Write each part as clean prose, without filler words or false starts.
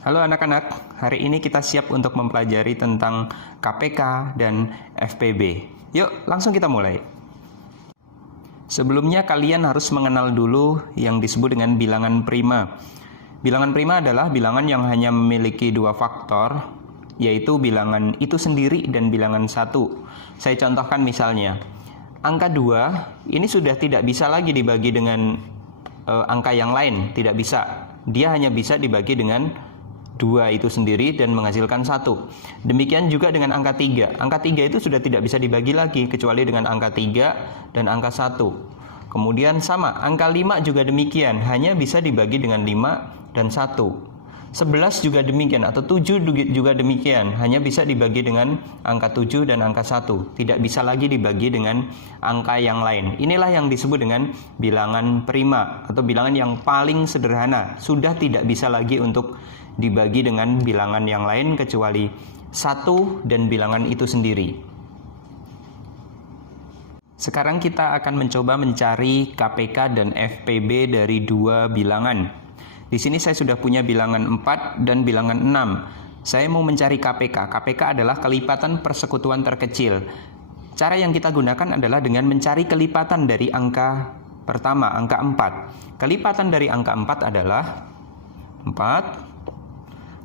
Halo anak-anak, hari ini kita siap untuk mempelajari tentang KPK dan FPB. Yuk, langsung kita mulai. Sebelumnya kalian harus mengenal dulu yang disebut dengan bilangan prima. Bilangan prima adalah bilangan yang hanya memiliki dua faktor, yaitu bilangan itu sendiri dan bilangan satu. Saya contohkan misalnya, angka 2 ini sudah tidak bisa lagi dibagi dengan angka yang lain, tidak bisa. Dia hanya bisa dibagi dengan 2 itu sendiri dan menghasilkan 1. Demikian juga dengan angka 3. Angka 3 itu sudah tidak bisa dibagi lagi kecuali dengan angka 3 dan angka 1. Kemudian sama, angka 5 juga demikian, hanya bisa dibagi dengan 5 dan 1. 11 juga demikian, atau 7 juga demikian, hanya bisa dibagi dengan angka 7 dan angka 1. Tidak bisa lagi dibagi dengan angka yang lain. Inilah yang disebut dengan bilangan prima atau bilangan yang paling sederhana. Sudah tidak bisa lagi untuk dibagi dengan bilangan yang lain kecuali 1 dan bilangan itu sendiri. Sekarang kita akan mencoba mencari KPK dan FPB dari dua bilangan. Di sini saya sudah punya bilangan 4 dan bilangan 6. Saya mau mencari KPK. KPK adalah kelipatan persekutuan terkecil. Cara yang kita gunakan adalah dengan mencari kelipatan dari angka pertama, angka 4. Kelipatan dari angka 4 adalah 4.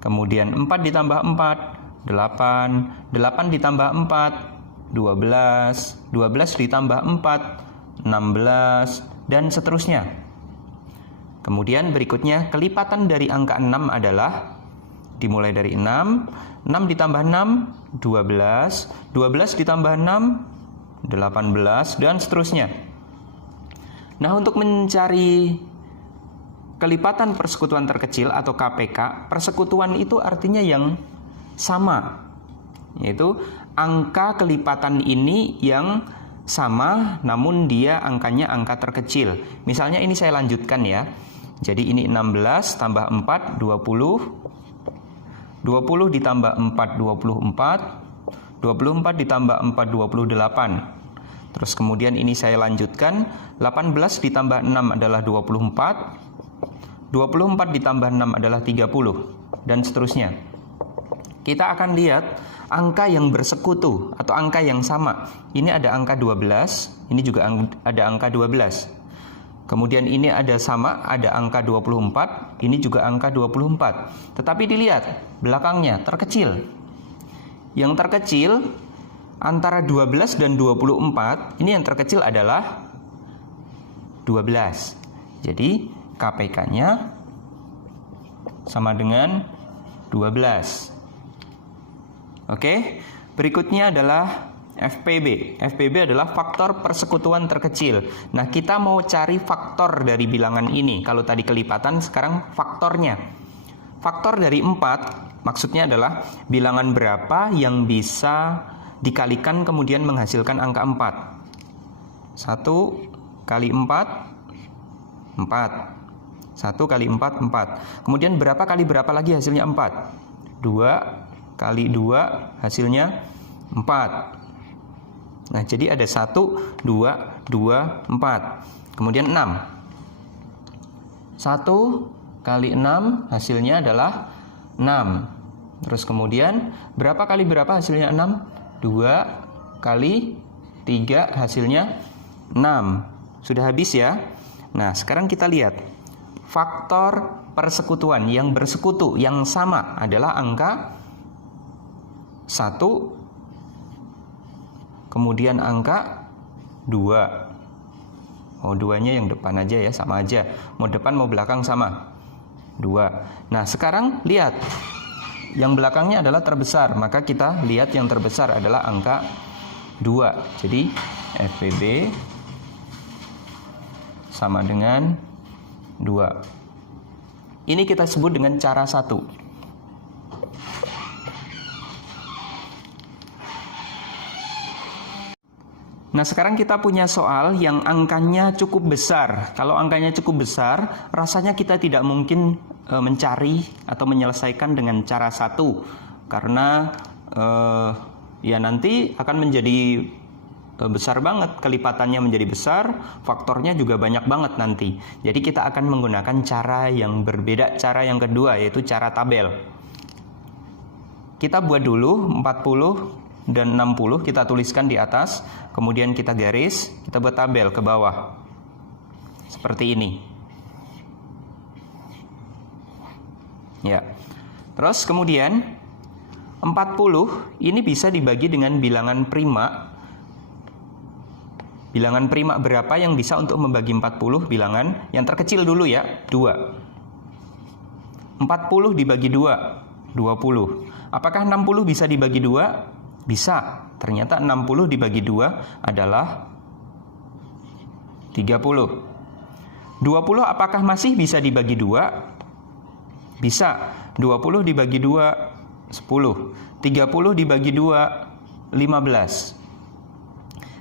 Kemudian 4 ditambah 4, 8, 8 ditambah 4, 12, 12 ditambah 4, 16, dan seterusnya. Kemudian berikutnya kelipatan dari angka 6 adalah dimulai dari 6, 6 ditambah 6, 12, 12 ditambah 6, 18, dan seterusnya. Nah, untuk mencari kelipatan persekutuan terkecil atau KPK, persekutuan itu artinya yang sama, yaitu angka kelipatan ini yang sama namun dia angkanya angka terkecil. Misalnya ini saya lanjutkan ya. Jadi ini 16 tambah 4, 20. 20 ditambah 4, 24. 24 ditambah 4, 28. Terus kemudian ini saya lanjutkan, 18 ditambah 6 adalah 24. 24 ditambah 6 adalah 30, dan seterusnya. Kita akan lihat angka yang bersekutu atau angka yang sama. Ini ada angka 12, ini juga ada angka 12. Kemudian ini ada sama, ada angka 24, ini juga angka 24. Tetapi dilihat belakangnya terkecil. Yang terkecil antara 12 dan 24, ini yang terkecil adalah 12. Jadi KPK-nya sama dengan 12. Oke, berikutnya adalah FPB. FPB adalah faktor persekutuan terkecil. Nah, kita mau cari faktor dari bilangan ini. Kalau tadi kelipatan, sekarang faktornya. Faktor dari 4 maksudnya adalah bilangan berapa yang bisa dikalikan kemudian menghasilkan angka 4. 1 kali 4, 4. 1 kali 4, 4. Kemudian berapa kali berapa lagi hasilnya 4? 2 kali 2 hasilnya 4. Nah, jadi ada 1, 2, 2, 4. Kemudian 6. 1 kali 6 hasilnya adalah 6. Terus kemudian berapa kali berapa hasilnya 6? 2 kali 3 hasilnya 6. Sudah habis ya? Nah, sekarang kita lihat. Faktor persekutuan yang bersekutu, yang sama adalah angka 1, kemudian angka 2. Oh, 2-nya yang depan aja ya, sama aja. Mau depan mau belakang sama. 2. Nah, sekarang lihat. Yang belakangnya adalah terbesar, maka kita lihat yang terbesar adalah angka 2. Jadi, FPB sama dengan 2. Ini kita sebut dengan cara 1. Nah, sekarang kita punya soal yang angkanya cukup besar. Kalau angkanya cukup besar, rasanya kita tidak mungkin mencari atau menyelesaikan dengan cara 1. Karena ya nanti akan menjadi besar banget, kelipatannya menjadi besar, faktornya juga banyak banget nanti. Jadi kita akan menggunakan cara yang berbeda, cara yang kedua yaitu cara tabel. Kita buat dulu 40 dan 60, kita tuliskan di atas, kemudian kita garis, kita buat tabel ke bawah. Seperti ini. Ya. Terus kemudian 40 ini bisa dibagi dengan bilangan prima. Bilangan prima berapa yang bisa untuk membagi 40 bilangan? Yang terkecil dulu ya, 2. 40 dibagi 2, 20. Apakah 60 bisa dibagi 2? Bisa. Ternyata 60 dibagi 2 adalah 30. 20 apakah masih bisa dibagi 2? Bisa. 20 dibagi 2, 10. 30 dibagi 2, 15.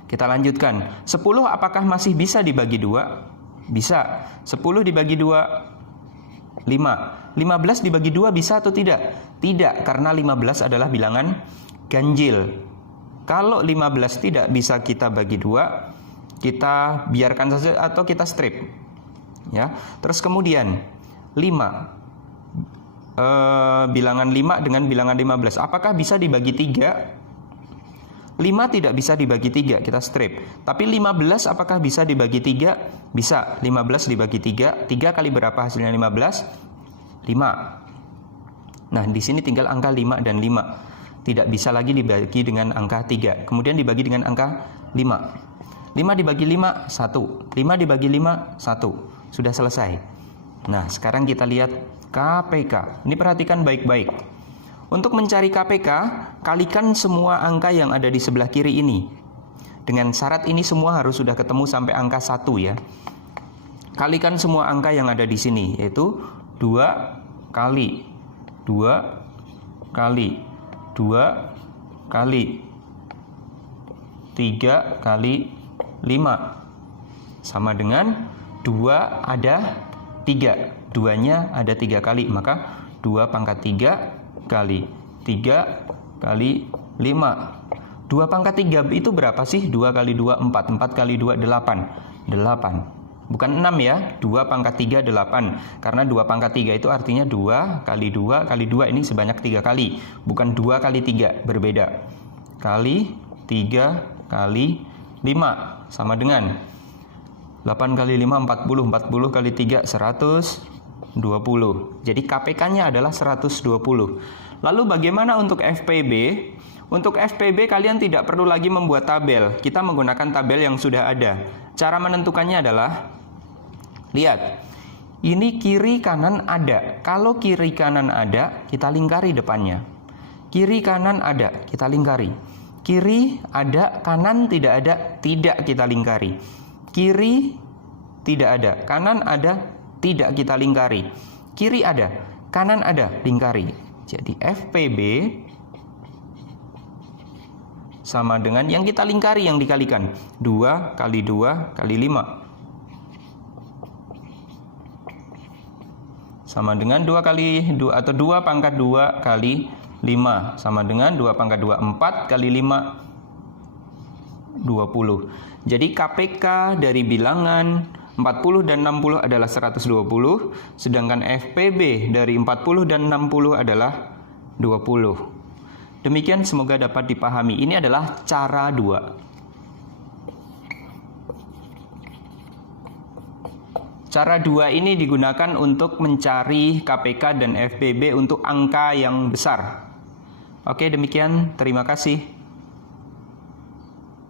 Kita lanjutkan. 10 apakah masih bisa dibagi 2? Bisa. 10 dibagi 2, 5. 15 dibagi 2 bisa atau tidak? Tidak, karena 15 adalah bilangan ganjil. Kalau 15 tidak bisa kita bagi 2, kita biarkan saja atau kita strip. Ya. Terus kemudian 5. Bilangan 5 dengan bilangan 15. Apakah bisa dibagi 3? 5 tidak bisa dibagi 3, kita strip. Tapi 15 apakah bisa dibagi 3? Bisa. 15 dibagi 3. 3 kali berapa hasilnya 15? 5. Nah, di sini tinggal angka 5 dan 5. Tidak bisa lagi dibagi dengan angka 3. Kemudian dibagi dengan angka 5. 5 dibagi 5, 1. 5 dibagi 5, 1. Sudah selesai. Nah, sekarang kita lihat KPK. Ini perhatikan baik-baik. Untuk mencari KPK, kalikan semua angka yang ada di sebelah kiri ini. Dengan syarat ini semua harus sudah ketemu sampai angka 1 ya. Kalikan semua angka yang ada di sini, yaitu 2 kali 2 kali 2 kali 3 kali 5 sama dengan 2 ada 3. 2-nya ada 3 kali, maka 2 pangkat 3 kali 3 kali 5. 2 pangkat 3 itu berapa sih? 2 kali 2, 4. 4 kali 2, 8. 8. Bukan 6 ya. 2 pangkat 3, 8. Karena 2 pangkat 3 itu artinya 2 kali 2 kali 2 ini sebanyak 3 kali. Bukan 2 kali 3, berbeda. Kali 3 kali 5 sama dengan 8 kali 5, 40. 40 kali 3, 120. Jadi KPK-nya adalah 120. Lalu bagaimana untuk FPB? Untuk FPB kalian tidak perlu lagi membuat tabel. Kita menggunakan tabel yang sudah ada. Cara menentukannya adalah, lihat. Ini kiri kanan ada. Kalau kiri kanan ada, kita lingkari depannya. Kiri kanan ada, kita lingkari. Kiri ada, kanan tidak ada, tidak kita lingkari. Kiri tidak ada, kanan ada, tidak kita lingkari. Kiri ada, kanan ada, lingkari. Jadi FPB sama dengan yang kita lingkari, yang dikalikan 2 kali 2 kali 5 sama dengan 2 kali 2 atau 2 pangkat 2 kali 5 sama dengan 2 pangkat 2, 4 kali 5 20. Jadi KPK dari bilangan 40 dan 60 adalah 120, sedangkan FPB dari 40 dan 60 adalah 20. Demikian, semoga dapat dipahami. Ini adalah cara 2. Cara 2 ini digunakan untuk mencari KPK dan FPB untuk angka yang besar. Oke, demikian. Terima kasih.